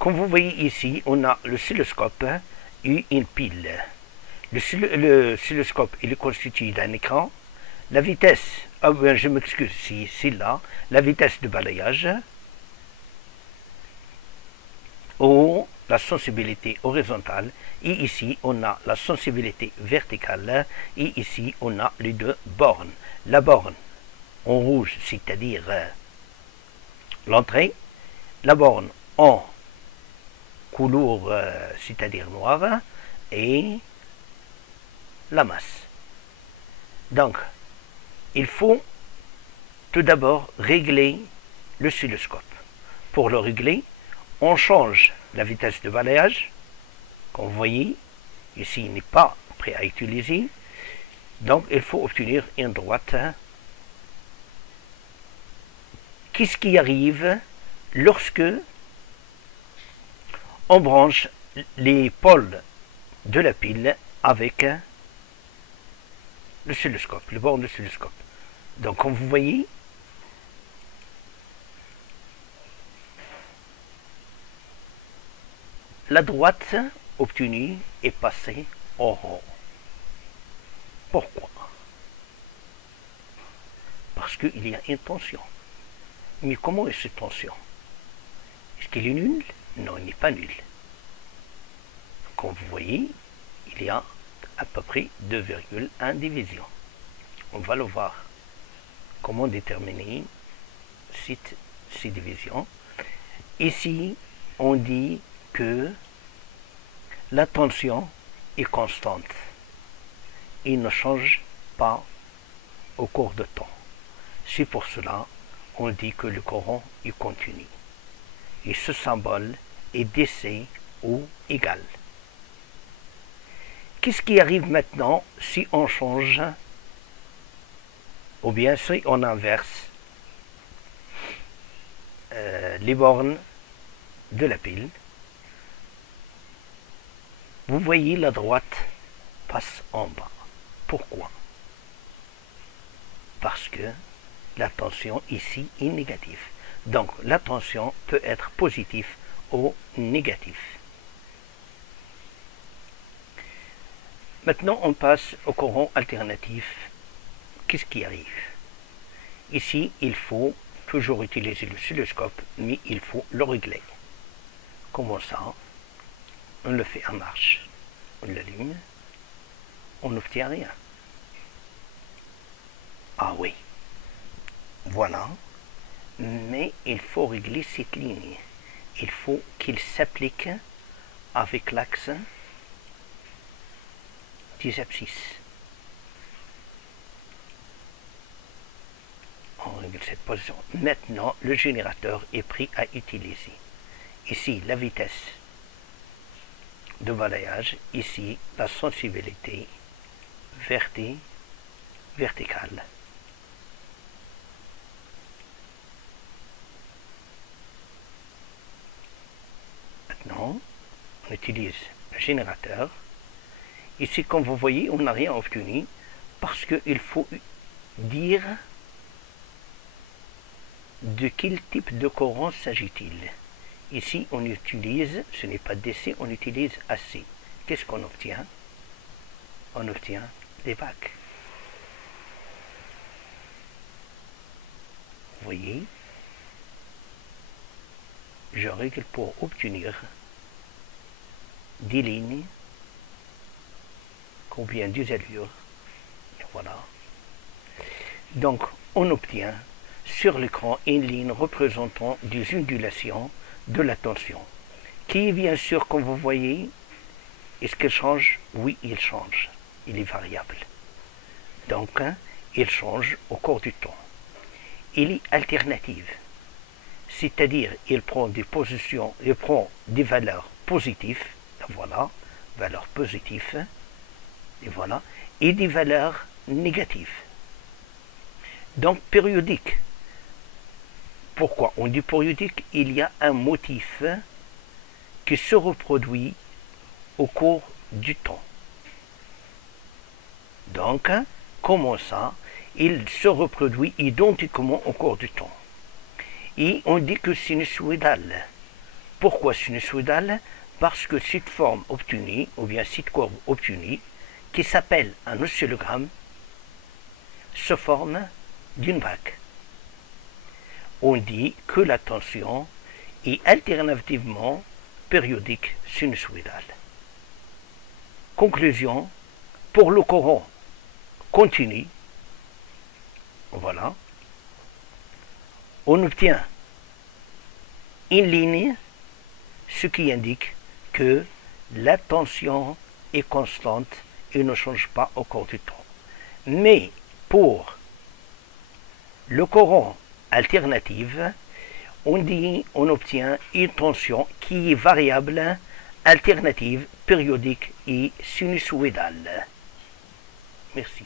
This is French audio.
Comme vous voyez ici, on a l'oscilloscope et une pile. L'oscilloscope il est constitué d'un écran, la vitesse, je m'excuse, c'est là, la vitesse de balayage, ou la sensibilité horizontale, et ici on a la sensibilité verticale, et ici on a les deux bornes. La borne en rouge, c'est-à-dire l'entrée, la borne en couleur, c'est-à-dire noire, et la masse. Donc, il faut tout d'abord régler l'oscilloscope. Pour le régler, on change la vitesse de balayage. Comme vous voyez, ici il n'est pas prêt à utiliser. Donc, il faut obtenir une droite. Qu'est-ce qui arrive lorsque on branche les pôles de la pile avec l'oscilloscope, le bord de l'oscilloscope? Donc, comme vous voyez, la droite obtenue est passée en haut. Pourquoi? Parce qu'il y a une tension. Mais comment est cette tension? Est-ce qu'il est nul? Non, il n'est pas nul. Comme vous voyez, il y a à peu près 2,1 divisions. On va le voir. Comment déterminer ces divisions? Ici, on dit que la tension est constante. Il ne change pas au cours de temps. C'est pour cela qu'on dit que le courant est continu. Et ce symbole est DC ou égal. Qu'est-ce qui arrive maintenant si on change ou bien si on inverse les bornes de la pile? Vous voyez, la droite passe en bas. Pourquoi? Parce que la tension ici est négative. Donc la tension peut être positive ou négative. Maintenant, on passe au courant alternatif. Qu'est-ce qui arrive? Ici, il faut toujours utiliser l'oscilloscope, mais il faut le régler. Comment ça? On le fait en marche. On l'allume. On n'obtient rien. Ah oui. Voilà. Mais il faut régler cette ligne. Il faut qu'il s'applique avec l'axe des abscisses. On règle cette position. Maintenant, le générateur est prêt à utiliser. Ici, la vitesse de balayage. Ici, la sensibilité verticale. Maintenant, on utilise le générateur. Ici, comme vous voyez, on n'a rien obtenu parce qu'il faut dire de quel type de courant s'agit-il. Ici, on utilise, ce n'est pas DC, on utilise AC. Qu'est-ce qu'on obtient? On obtient des vagues. Vous voyez, je règle pour obtenir des lignes, combien des allures. Et voilà. Donc, on obtient sur l'écran une ligne représentant des ondulations de la tension, qui est bien sûr, comme vous voyez, est-ce qu'elle change? Oui, il change. Il est variable. Donc, il change au cours du temps. Il est alternative. C'est-à-dire, il prend des positions, il prend des valeurs positives, voilà, valeurs positives, et voilà, et des valeurs négatives. Donc, périodique. Pourquoi on dit périodique? Il y a un motif qui se reproduit au cours du temps. Donc, comment ça? Il se reproduit identiquement au cours du temps. Et on dit que sinusoïdal. Pourquoi sinusoïdale? Parce que cette forme obtenue, ou bien cette courbe obtenue, qui s'appelle un oscillogramme, se forme d'une vague. On dit que la tension est alternativement périodique sinusoïdale. Conclusion, pour le courant continu, voilà, on obtient une ligne, ce qui indique que la tension est constante et ne change pas au cours du temps. Mais pour le courant alternatif, on obtient une tension qui est variable, alternative, périodique et sinusoïdale. Merci.